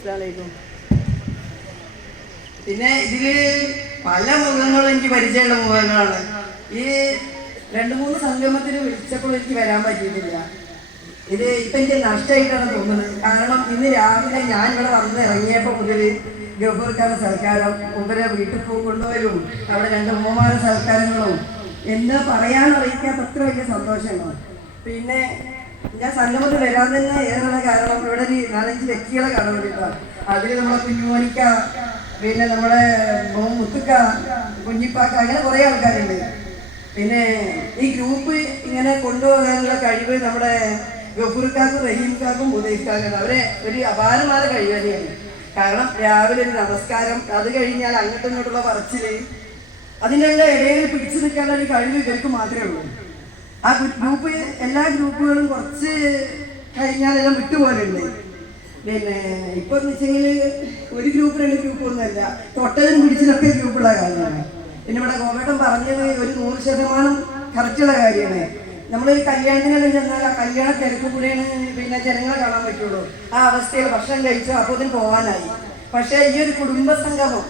അസ്സലാമലൈക്കും പിന്നെ ഇതിൽ പല മുഖങ്ങളും എനിക്ക് പരിചയമുള്ള മുഖങ്ങളാണ് ഈ രണ്ട് മൂന്ന് സംഗമത്തിന് വിളിച്ചപ്പോൾ എനിക്ക് വരാൻ പറ്റിയിട്ടില്ല. ഇത് ഇപ്പൊ എനിക്ക് നഷ്ടമായിട്ടാണ് തോന്നുന്നത്. കാരണം ഇന്ന് രാവിലെ ഞാൻ ഇവിടെ വന്ന് ഇറങ്ങിയപ്പോൾ മുതൽ ഗഫൂർക്കാരുടെ സൽക്കാരം ഇവരെ വീട്ടിൽ പോയി അവിടെ രണ്ട് മൂന്നാൽ സൽക്കാരങ്ങളും. എന്ന് പറയാൻ അറിയിക്കാത്ത അത്ര വലിയ സന്തോഷമാണ്. പിന്നെ ഞാൻ സംഗമത്തിൽ വരാൻ തന്നെ ഏതാണ് കാരണം ഇവിടെ ഒരു നാലഞ്ച് വ്യക്തികളെ കാണാൻ വേണ്ടിയിട്ടാണ് അതിൽ നമ്മളെ കുഞ്ഞുമോനിക്ക പിന്നെ നമ്മുടെ മുത്തുക്ക കുഞ്ഞിപ്പാക്ക അങ്ങനെ കുറേ ആൾക്കാരുണ്ട്. പിന്നെ ഈ ഗ്രൂപ്പ് ഇങ്ങനെ കൊണ്ടുപോകാനുള്ള കഴിവ് നമ്മുടെ ഗഫൂർക്കാക്കും റഹീംക്കാക്കും ഉദയിക്കാക്കാണ് അവരെ ഒരു അപാരമായ കഴിവ് തന്നെയാണ്. കാരണം രാവിലെ ഒരു നമസ്കാരം അത് കഴിഞ്ഞാൽ അങ്ങോട്ടും ഇങ്ങോട്ടുള്ള പറച്ചിൽ അതിന്റെ ഇടയിൽ പിടിച്ചു നിൽക്കാനുള്ള ഒരു കഴിവ് ഇവർക്ക് മാത്രമേ ഉള്ളൂ. ആ ഗ്രൂപ്പ് എല്ലാ ഗ്രൂപ്പുകളും കുറച്ച് കഴിഞ്ഞാലെല്ലാം വിട്ടുപോലുണ്ട് പിന്നെ ഇപ്പൊ എന്ന് വെച്ചെങ്കിൽ ഒരു ഗ്രൂപ്പ് രണ്ട് ഗ്രൂപ്പ് ഒന്നുമല്ല തൊട്ടതും പിടിച്ചതൊക്കെ ഗ്രൂപ്പുള്ള കാര്യമാണ്. പിന്നെ ഇവിടെ ഗോപേട്ടൻ പറഞ്ഞത് ഒരു നൂറ് ശതമാനം കറക്റ്റുള്ള കാര്യമാണ്. നമ്മളൊരു കല്യാണത്തിനെല്ലാം ചെന്നാൽ ആ കല്യാണ തിരക്ക് കൂടെയാണ് പിന്നെ ജനങ്ങളെ കാണാൻ പറ്റുള്ളൂ. ആ അവസ്ഥയിൽ ഭക്ഷണം കഴിച്ചു അപ്പോൾ ഇതിന് പോകാനായി. പക്ഷേ ഈ ഒരു കുടുംബ സംഗമം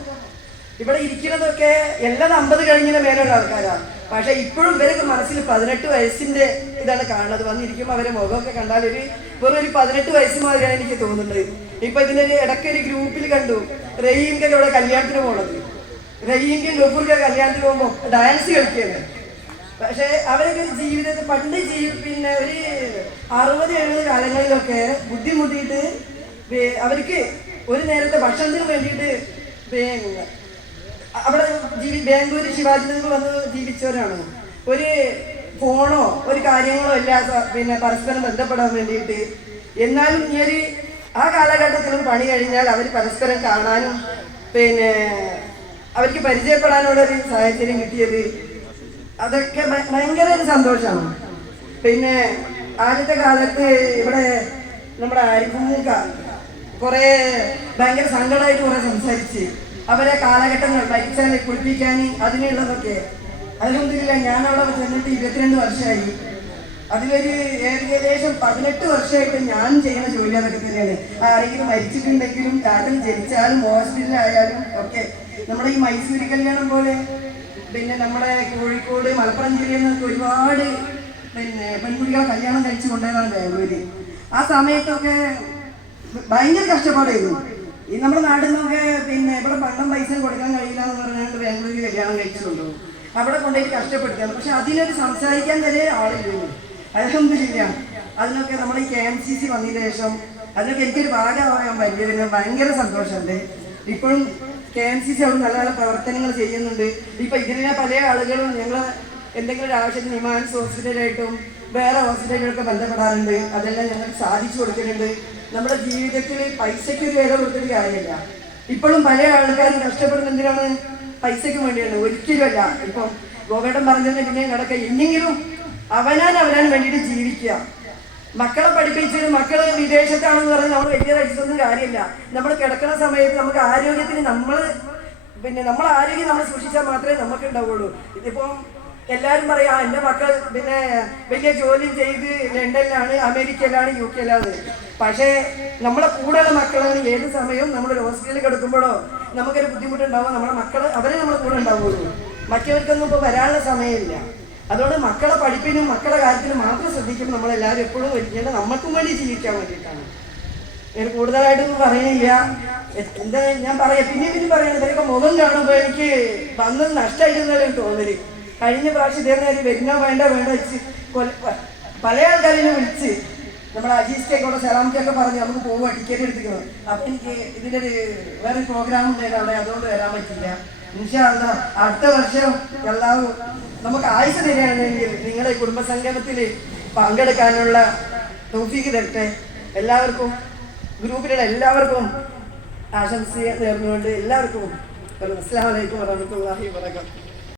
ഇവിടെ ഇരിക്കുന്നതൊക്കെ എല്ലാം അമ്പത് കഴിഞ്ഞതിന് മേലുള്ള ആൾക്കാരാണ് പക്ഷെ ഇപ്പോഴും ഇവരൊക്കെ മനസ്സിൽ പതിനെട്ട് വയസ്സിന്റെ ഇതാണ് കാണുന്നത്. വന്നിരിക്കുമ്പോൾ അവരെ മുഖമൊക്കെ കണ്ടാൽ ഒരു വെറും ഒരു പതിനെട്ട് വയസ്സ് മാതിരിയാണ് എനിക്ക് തോന്നുന്നത്. ഇപ്പൊ ഇതിനൊരു ഇടയ്ക്ക് ഒരു ഗ്രൂപ്പിൽ കണ്ടു റഹീംഖൻ ഇവിടെ കല്യാണത്തിന് പോണത്. റഹീംഖൻ ഗഫൂർക്കെ കല്യാണത്തിന് പോകുമ്പോൾ ഡാൻസ് കളിക്കുകയാണ്. പക്ഷെ അവരൊക്കെ ജീവിതത്തിൽ പണ്ട് ജീവി പിന്നെ ഒരു അറുപത് എഴുപത് കാലങ്ങളിലൊക്കെ ബുദ്ധിമുട്ടിയിട്ട് അവർക്ക് ഒരു നേരത്തെ ഭക്ഷണത്തിന് വേണ്ടിയിട്ട് അവിടെ ജീവി ബാംഗ്ലൂർ ശിവാജി നഗർ വന്ന് ജീവിച്ചവരാണ്. ഒരു ഫോണോ ഒരു കാര്യങ്ങളോ ഇല്ലാതെ പിന്നെ പരസ്പരം ബന്ധപ്പെടാൻ വേണ്ടിയിട്ട്. എന്നാലും ഈ ഒരു ആ കാലഘട്ടത്തിൽ പണി കഴിഞ്ഞാൽ അവർ പരസ്പരം കാണാനും പിന്നെ അവർക്ക് പരിചയപ്പെടാനുള്ള ഒരു സാഹചര്യം കിട്ടിയത് അതൊക്കെ ഭയങ്കര ഒരു സന്തോഷമാണ്. പിന്നെ ആദ്യത്തെ കാലത്ത് ഇവിടെ നമ്മുടെ അരിപ്പൂക്ക കുറേ ഭയങ്കര സങ്കടമായിട്ട് കുറെ സംസാരിച്ച്. അവരെ കാലഘട്ടങ്ങൾ മരിച്ചാൽ കുളിപ്പിക്കാൻ അതിനുള്ളതൊക്കെ. അതൊന്നുമില്ല ഞാൻ അവിടെ ചെന്നിട്ട് ഇരുപത്തിരണ്ട് വർഷമായി. അതിലൊരു ഏകദേശം പതിനെട്ട് വർഷമായിട്ട് ഞാൻ ചെയ്യുന്ന ജോലി അതൊക്കെ തന്നെയാണ്. ആരെങ്കിലും മരിച്ചിട്ടുണ്ടെങ്കിലും ആരെങ്കിലും ജനിച്ചാലും ഹോസ്പിറ്റലിലായാലും ഒക്കെ. നമ്മുടെ ഈ മൈസൂർ കല്യാണം പോലെ പിന്നെ നമ്മുടെ കോഴിക്കോട് മലപ്പുറം ജില്ലയിൽ നിന്നൊക്കെ ഒരുപാട് പിന്നെ പെൺകുട്ടികളെ കല്യാണം കഴിച്ചു കൊണ്ടുവരാൻ ബാംഗ്ലൂര്. ആ സമയത്തൊക്കെ ഭയങ്കര കഷ്ടപ്പാടായിരുന്നു. ഈ നമ്മുടെ നാട്ടിൽ നിന്നൊക്കെ പിന്നെ ഇവിടെ പണം പൈസ കൊടുക്കാൻ കഴിയില്ല എന്ന് പറഞ്ഞുകൊണ്ട് ബാംഗ്ലൂരിൽ കല്യാണം കഴിച്ചിട്ടുണ്ടോ? അവിടെ കൊണ്ടുപോയി കഷ്ടപ്പെടുത്തുകയാണ് പക്ഷെ അതിനൊരു സംസാരിക്കാൻ വരെ ആളില്ല. അലഹമില്ല അതിനൊക്കെ നമ്മൾ ഈ കെ എം സി സി വന്നതിന് ശേഷം അതിനൊക്കെ എനിക്കൊരു ഭാഗമാകാൻ വലിയ ഭയങ്കര സന്തോഷമുണ്ട്. ഇപ്പോഴും കെ എം സി സി അവിടെ നല്ല നല്ല പ്രവർത്തനങ്ങൾ ചെയ്യുന്നുണ്ട്. ഇപ്പൊ ഇതിനെ പല ആളുകളും ഞങ്ങൾ എന്തെങ്കിലും ഒരു ആവശ്യത്തിന് ഹിമാൻസ് ഹോസ്പിറ്റലായിട്ടും വേറെ ഹോസ്പിറ്റലുകളൊക്കെ ബന്ധപ്പെടാറുണ്ട്. അതെല്ലാം ഞങ്ങൾ സാധിച്ചു കൊടുക്കുന്നുണ്ട്. നമ്മുടെ ജീവിതത്തിൽ പൈസയ്ക്ക് ഒരു വില കൊടുത്തൊരു കാര്യമില്ല. ഇപ്പോഴും പല ആൾക്കാരും കഷ്ടപ്പെടുന്ന എന്തിനാണ്? പൈസയ്ക്ക് വേണ്ടിയാണ്. ഒരിക്കലുമല്ല. ഇപ്പം ഗോവേട്ടൻ പറഞ്ഞതിന് പിന്നെ നടക്ക എന്നെങ്കിലും അവനാൻ അവനാൻ വേണ്ടിയിട്ട് ജീവിക്കുക. മക്കളെ പഠിപ്പിച്ചത് മക്കൾ വിദേശത്താണെന്ന് പറഞ്ഞ് നമ്മൾ വലിയ കഴിച്ചൊന്നും കാര്യമില്ല. നമ്മൾ കിടക്കുന്ന സമയത്ത് നമുക്ക് ആരോഗ്യത്തിന് നമ്മൾ പിന്നെ നമ്മൾ ആരോഗ്യം നമ്മൾ സൂക്ഷിച്ചാൽ മാത്രമേ നമുക്ക് ഉണ്ടാവുള്ളൂ ഇതിപ്പം എല്ലാവരും പറയാ "ആ, എന്റെ മക്കൾ പിന്നെ വലിയ ജോലി ചെയ്ത് ലണ്ടനിലാണ് അമേരിക്കയിലാണ് യു കെയിലാണ് പക്ഷേ നമ്മളെ കൂടെയുള്ള മക്കളാണ് ഏത് സമയവും നമ്മൾ ഹോസ്പിറ്റലിൽ കിടക്കുമ്പോഴോ നമുക്കൊരു ബുദ്ധിമുട്ടുണ്ടാവും നമ്മളെ മക്കൾ അവരെ നമ്മളെ കൂടെ ഉണ്ടാവുള്ളൂ. മറ്റവർക്കൊന്നും ഇപ്പോൾ വരാനുള്ള സമയമില്ല. അതുകൊണ്ട് മക്കളെ പഠിപ്പിനും മക്കളെ കാര്യത്തിനും മാത്രം ശ്രദ്ധിക്കും നമ്മളെല്ലാവരും എപ്പോഴും ഒരുക്കേണ്ടത് നമ്മൾക്കും വേണ്ടി ജീവിക്കാൻ വേണ്ടിയിട്ടാണ്. ഞാൻ കൂടുതലായിട്ടൊന്നും പറയുന്നില്ല. എന്താ ഞാൻ പറയാം. പിന്നെ പിന്നെ പറയണത് ഇവരൊക്കെ മുഖം കാണുമ്പോൾ എനിക്ക് വന്നത് നഷ്ടമായിരുന്നല്ലോ തോന്നലി തോന്നൽ. കഴിഞ്ഞ പ്രാവശ്യം ഇതേമാതിരി വരുന്നോ വേണ്ട വേണ്ട വെച്ച് പല ആൾക്കാരെയും വിളിച്ച് നമ്മുടെ അജീസ്റ്റേക്ക് അവിടെ സലാമിക്കൊക്കെ പറഞ്ഞ് നമുക്ക് പോവുക ടിക്കറ്റ് എടുത്തിക്കണം അപ്പം എനിക്ക് ഇതിന്റെ ഒരു വേറെ പ്രോഗ്രാം ഉണ്ടായിരുന്നു അവിടെ അതുകൊണ്ട് വരാൻ പറ്റില്ല ഇൻഷാ അല്ലാ അടുത്ത വർഷം എല്ലാവരും നമുക്ക് ആയുസ് തരികയാണെങ്കിൽ നിങ്ങളുടെ കുടുംബസംഗമത്തിൽ പങ്കെടുക്കാനുള്ള തൗഫീക്ക് തരട്ടെ. എല്ലാവർക്കും ഗ്രൂപ്പിലുള്ള എല്ലാവർക്കും ആശംസ നേർന്നുകൊണ്ട് എല്ലാവർക്കും അസ്സാം വലൈക്കും വരഹമുല്ലാഹി വാബർക്കാത്തു